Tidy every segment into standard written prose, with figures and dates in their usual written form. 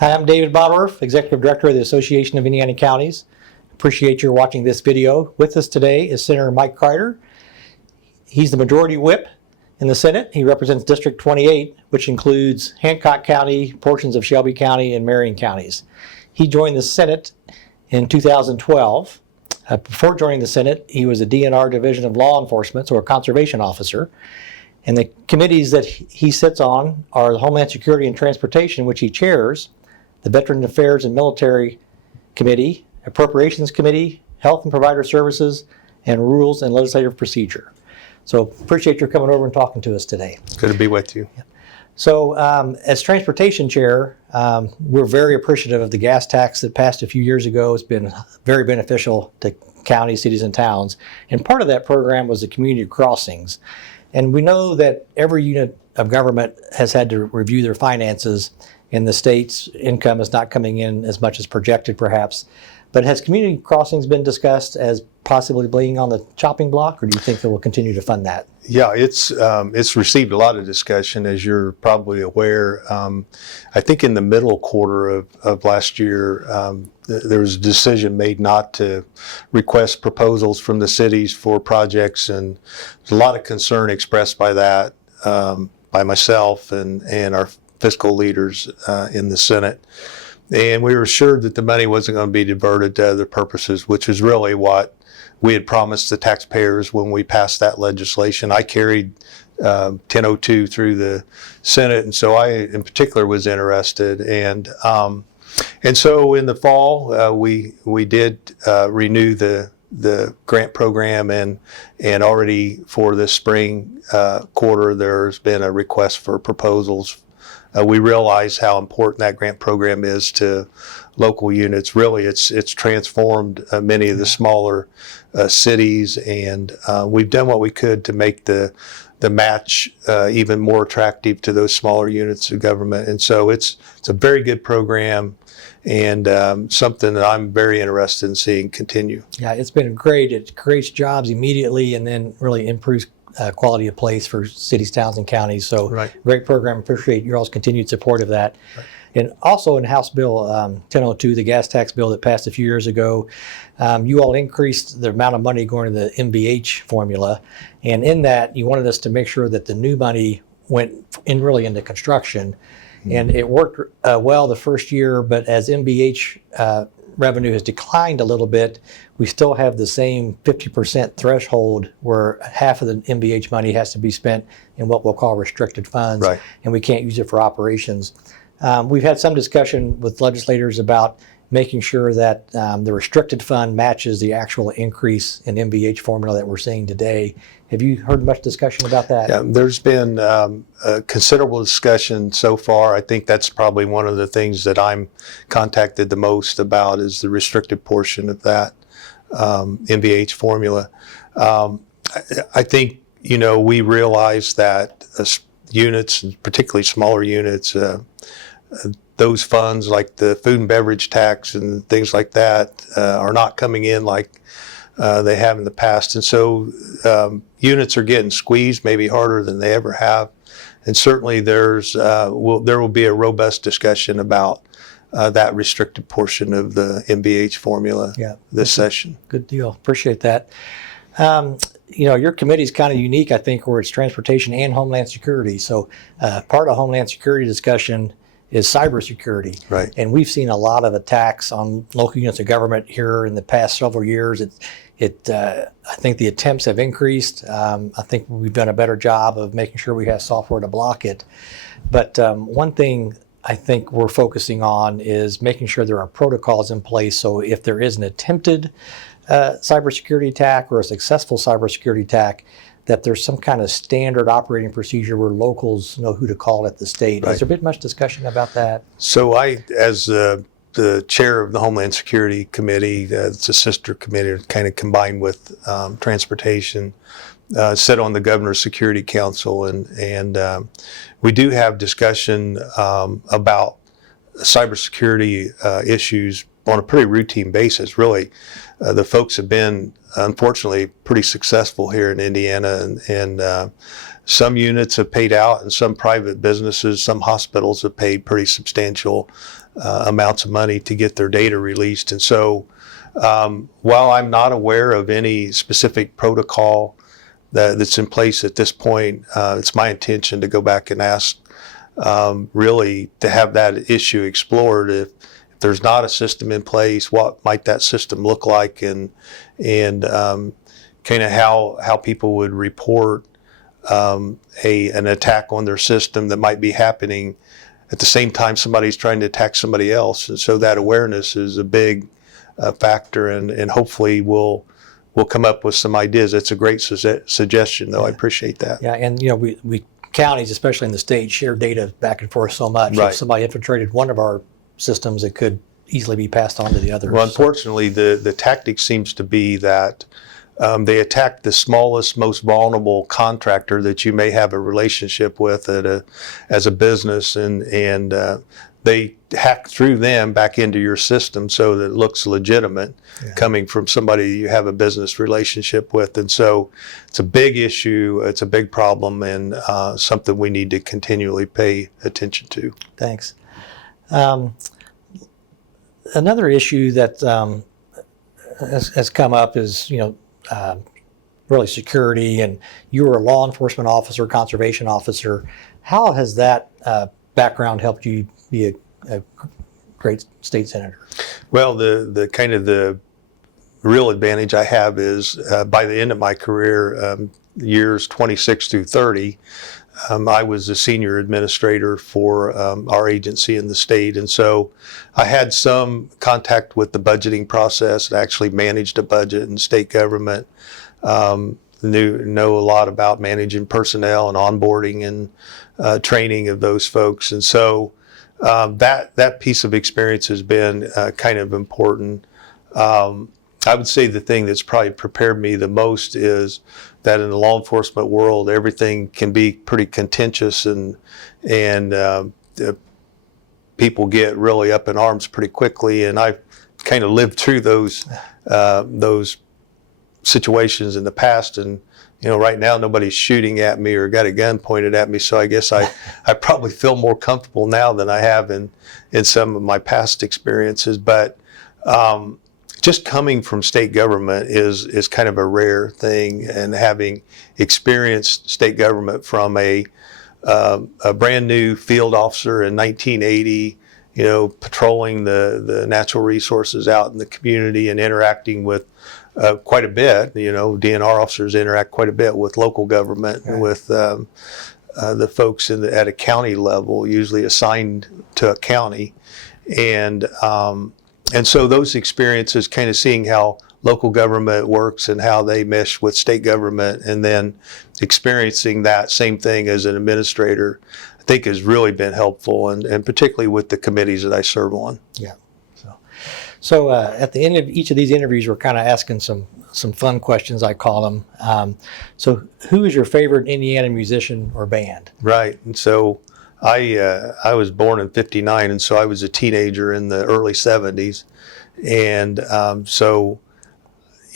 Hi, I'm David Bobberf, Executive Director of the Association of Indiana Counties. Appreciate your watching this video. With us today is Senator Mike Crider. He's the Majority Whip in the Senate. He represents District 28, which includes Hancock County, portions of Shelby County, and Marion counties. He joined the Senate in 2012. Before joining the Senate, he was a DNR Division of Law Enforcement, so a conservation officer. And the committees that he sits on are the Homeland Security and Transportation, which he chairs, the Veteran Affairs and Military Committee, Appropriations Committee, Health and Provider Services, and Rules and Legislative Procedure. So appreciate your coming over and talking to us today. Good to be with you. So as Transportation Chair, we're very appreciative of the gas tax that passed a few years ago. It's been very beneficial to counties, cities, and towns. And part of that program was the community crossings. And we know that every unit of government has had to review their finances, and the state's income is not coming in as much as projected, perhaps. But has community crossings been discussed as possibly being on the chopping block, or do you think that we'll continue to fund that? Yeah, it's received a lot of discussion, as you're probably aware. I think in the middle quarter of last year, there was a decision made not to request proposals from the cities for projects, and there's a lot of concern expressed by that, by myself and our fiscal leaders in the Senate. And we were assured that the money wasn't going to be diverted to other purposes, which is really what we had promised the taxpayers when we passed that legislation. I carried 1002 through the Senate, and so I, in particular, was interested. And so in the fall, we did renew the grant program, and already for this spring quarter, there's been a request for proposals. We realize how important that grant program is to local units. Really, it's transformed many of the smaller cities, and we've done what we could to make the match even more attractive to those smaller units of government. And so it's a very good program, and something that I'm very interested in seeing continue. Yeah, it's been great. It creates jobs immediately and then really improves quality of place for cities, towns, and counties. So right. Great program. Appreciate your all's continued support of that. Right. And also in House Bill 1002, the gas tax bill that passed a few years ago, you all increased the amount of money going to the MVH formula. And in that, you wanted us to make sure that the new money went in really into construction. Mm-hmm. And it worked well the first year, but as MVH revenue has declined a little bit, we still have the same 50% threshold where half of the MVH money has to be spent in what we'll call restricted funds, right. And we can't use it for operations. We've had some discussion with legislators about making sure that the restricted fund matches the actual increase in MVH formula that we're seeing today. Have you heard much discussion about that? Yeah, there's been a considerable discussion so far. I think that's probably one of the things that I'm contacted the most about is the restricted portion of that MVH formula. I think, we realize that units, particularly smaller units, those funds like the food and beverage tax and things like that are not coming in like they have in the past. And so units are getting squeezed maybe harder than they ever have. And certainly there will be a robust discussion about that restricted portion of the MVH formula this session. Good deal. Appreciate that. Your committee is kind of unique, I think, where it's transportation and Homeland Security. So part of Homeland Security discussion is cybersecurity. Right. And we've seen a lot of attacks on local units of government here in the past several years. I think the attempts have increased. I think we've done a better job of making sure we have software to block it. But one thing I think we're focusing on is making sure there are protocols in place. So if there is an attempted cybersecurity attack or a successful cybersecurity attack, that there's some kind of standard operating procedure where locals know who to call at the state. Right. Has there been much discussion about that? So I, as the chair of the Homeland Security Committee, it's a sister committee kind of combined with transportation, sit on the Governor's Security Council, and we do have discussion about cybersecurity issues on a pretty routine basis. Really, the folks have been, unfortunately, pretty successful here in Indiana, and some units have paid out, and some private businesses, some hospitals have paid pretty substantial amounts of money to get their data released. And so while I'm not aware of any specific protocol that's in place at this point, it's my intention to go back and ask really to have that issue explored. If there's not a system in place, what might that system look like, and kind of how people would report an attack on their system that might be happening at the same time somebody's trying to attack somebody else. And so that awareness is a big factor, and hopefully we'll come up with some ideas. It's a great suggestion, though. I appreciate that. Yeah, and we counties, especially in the state, share data back and forth so much. Right. If somebody infiltrated one of our systems, it could easily be passed on to the others. Well, unfortunately, the tactic seems to be that they attack the smallest, most vulnerable contractor that you may have a relationship with as a business, and they hack through them back into your system so that it looks legitimate, coming from somebody you have a business relationship with. And so it's a big issue, it's a big problem, and something we need to continually pay attention to. Thanks. Another issue that has come up is, really security, and you were a law enforcement officer, conservation officer. How has that background helped you be a great state senator? Well, the kind of the real advantage I have is by the end of my career, years 26 through 30, I was a senior administrator for our agency in the state. And so I had some contact with the budgeting process and actually managed a budget in state government. Know a lot about managing personnel and onboarding and training of those folks. And so that piece of experience has been kind of important. I would say the thing that's probably prepared me the most is that in the law enforcement world, everything can be pretty contentious, and people get really up in arms pretty quickly. And I've kind of lived through those situations in the past, and right now nobody's shooting at me or got a gun pointed at me, so I guess I probably feel more comfortable now than I have in some of my past experiences. But just coming from state government is kind of a rare thing, and having experienced state government from a brand new field officer in 1980, patrolling the natural resources out in the community and interacting with quite a bit. DNR officers interact quite a bit with local government, and with the folks at a county level, usually assigned to a county. And so those experiences, kind of seeing how local government works and how they mesh with state government, and then experiencing that same thing as an administrator, I think has really been helpful, and particularly with the committees that I serve on. Yeah. So at the end of each of these interviews, we're kind of asking some fun questions, I call them. So who is your favorite Indiana musician or band? Right. And so I was born in '59, and so I was a teenager in the early '70s. And so,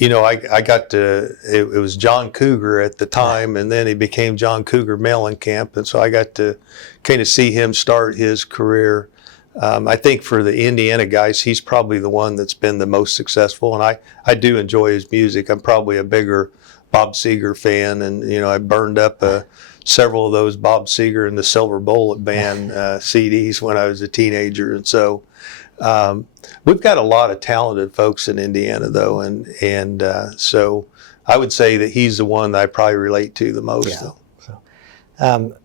I got to, it was John Cougar at the time, and then he became John Cougar Mellencamp. And so I got to kind of see him start his career. I think for the Indiana guys, he's probably the one that's been the most successful, and I do enjoy his music. I'm probably a bigger Bob Seger fan, and I burned up several of those Bob Seger and the Silver Bullet Band CDs when I was a teenager. And so we've got a lot of talented folks in Indiana, though, and so I would say that he's the one that I probably relate to the most. Yeah. So,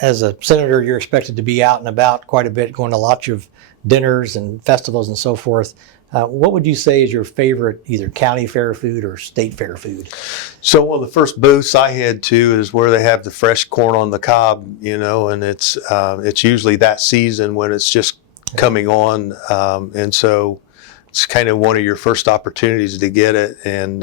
as a senator, you're expected to be out and about quite a bit, going to lots of dinners and festivals and so forth. What would you say is your favorite either county fair food or state fair food? So one of the first booths I head to is where they have the fresh corn on the cob, and it's usually that season when it's just coming on, and so it's kind of one of your first opportunities to get it. And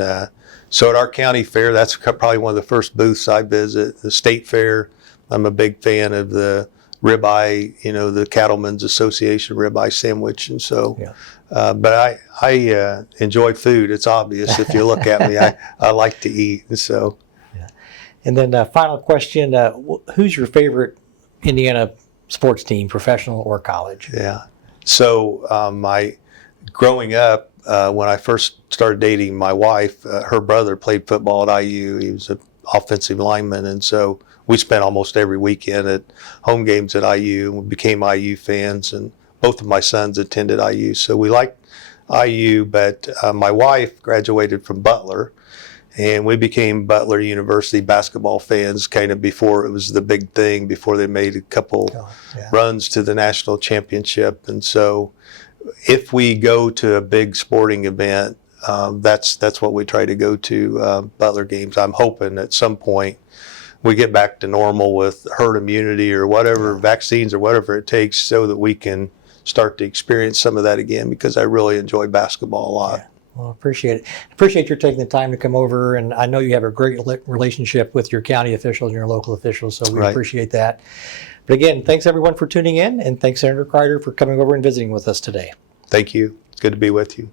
so at our county fair, that's probably one of the first booths I visit. The state fair, I'm a big fan of the ribeye, the Cattlemen's Association ribeye sandwich, and so. Yeah. But I enjoy food. It's obvious if you look at me. I like to eat. So. Yeah. And then final question: who's your favorite Indiana sports team, professional or college? Yeah. So growing up, when I first started dating my wife, her brother played football at IU. He was an offensive lineman, and so we spent almost every weekend at home games at IU, and we became IU fans, and both of my sons attended IU. So we liked IU, but my wife graduated from Butler, and we became Butler University basketball fans kind of before it was the big thing, before they made a couple runs to the national championship. And so if we go to a big sporting event, that's what we try to go to, Butler games. I'm hoping at some point we get back to normal with herd immunity or whatever, vaccines or whatever it takes, so that we can start to experience some of that again, because I really enjoy basketball a lot. Yeah. Well, appreciate it. Appreciate your taking the time to come over, and I know you have a great relationship with your county officials and your local officials, so we appreciate that. But again, thanks everyone for tuning in, and thanks Senator Crider for coming over and visiting with us today. Thank you. It's good to be with you.